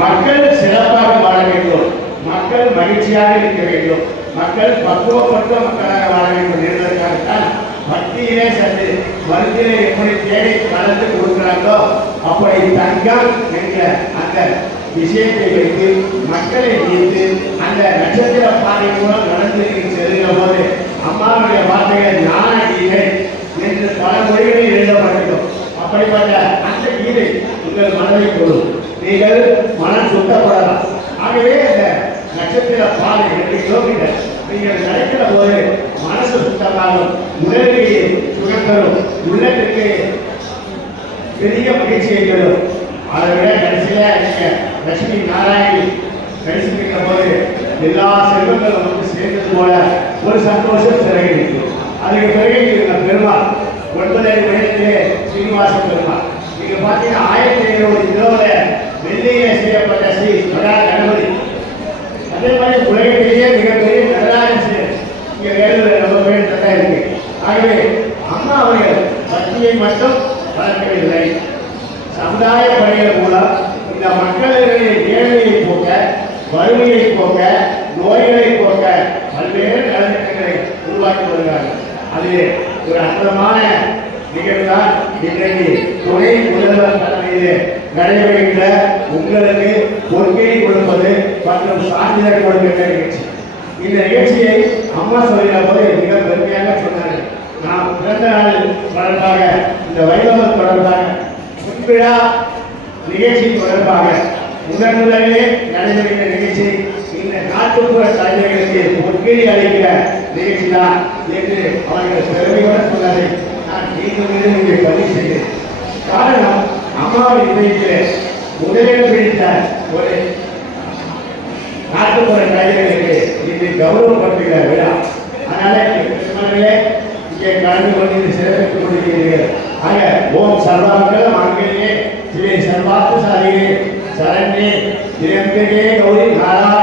மக்கள் சிறப்பாக வாழ வேண்டும், மக்கள் மகிழ்ச்சியாக இருக்க வேண்டும், மக்கள் பக்குவப்பட்ட மக்களாக வாழ வேண்டும் என்பதற்காகத்தான் பக்தியிலே சற்று மருந்திலே எப்படி தேவை கலந்து கொடுக்கிறார்களோ அப்படி தங்கம் என்ற அந்த விஷயத்தை வைத்து மக்களை ஈர்த்து அந்த நட்சத்திர பாதை மூலம் நடந்து செல்கிற போது அம்மாவுடைய வார்த்தைகள் ஞான கீதை என்று பல மொழிகளில் எழுதப்பட்டிருக்கும். அப்படிப்பட்ட அந்த கீதை உங்கள் மனதை கொள்ளும், நீங்கள் மனம் சுத்தப்படலாம். ஆகவே இந்த நட்சத்திர பாதை 2 கிலோமீட்டர் நீங்கள் நடக்கிற போது மனசு சுத்தமாகும், உடலுக்கு சுகம் தரும், உள்ளத்துக்கு பெரிய மகிழ்ச்சியை தரும். அதை விட கடைசியில நீங்க லட்சுமி நாராயணி தரிசிக்கிற போது எல்லா செல்வங்களும் வந்து சேர்ந்தது போல ஒரு சந்தோஷம் சிறகு. அதுக்கு பிறகு பெருமாள் 9 மணியிலே ஸ்ரீனிவாச பெருமாள் நீங்க பாத்தீங்கன்னா 1500 கிலோல வெள்ளியில செய்யப்பட்ட ஸ்ரீ மகா கணபதி. அதே மாதிரி உலகத்திலேயே மிகப்பெரிய நடராஜன் இங்க வேலூர் ரொம்ப பேர் தட்டா இருக்கு. ஆகவே அம்மா அவர்கள் பக்தியை மட்டும் வளர்க்கவில்லை, சமுதாய பணிகள் மூலம் இந்த மக்களுடைய ஏழ்மையை போக்க, வறுமையை போக்க, நோய்களை போக்க பல்வேறு நலத்திட்டங்களை உருவாக்கி வருகிறார்கள். அதிலே ஒரு அற்புதமான நிகழ்வுதான் இன்றைக்கு துணை முதல்வர் தலைமையிலே நடைபெறுகின்ற உங்களுக்கு பொற்கிழி கொடுப்பது மற்றும் சான்றிதழ் கொடுக்கின்ற நிகழ்ச்சி. இந்த நிகழ்ச்சியை அம்மா சொல்கிற போது மிக பெருமையாக சொன்னார்கள். நாம் பிறந்த நாள் தொடர்பாக, இந்த வைபவம் தொடர்பாக, முன்விழா நிகழ்ச்சி தொடர்பாக முதலிலே நடைபெறுகிற நிகழ்ச்சி இந்த நாட்டுப்புற கலைஞர்களுக்கு பொற்கிழி அளிக்கிற நிகழ்ச்சி தான் என்று அவர்கள் பெருமையோடு சொன்னார்கள். நான் மீண்டும் இங்கே பதிவு செய்தேன். காரணம், அம்மாவின் இதயத்தில் முதலில் பிடித்த ஒரு நாட்டுப்புற கலைஞர்களுக்கு இன்று கௌரவப்படுத்துகிற விழா. அதனால இங்கே கலந்து கொண்டு சிறப்பித்துக் கொண்டிருக்கிறீர்கள். ஆக ஓம் சர்வாக்கள் மங்களே ஸ்ரீ சர்வார்த்த சாதியே சரண்யே திரம்பிகே கௌரி நாராயண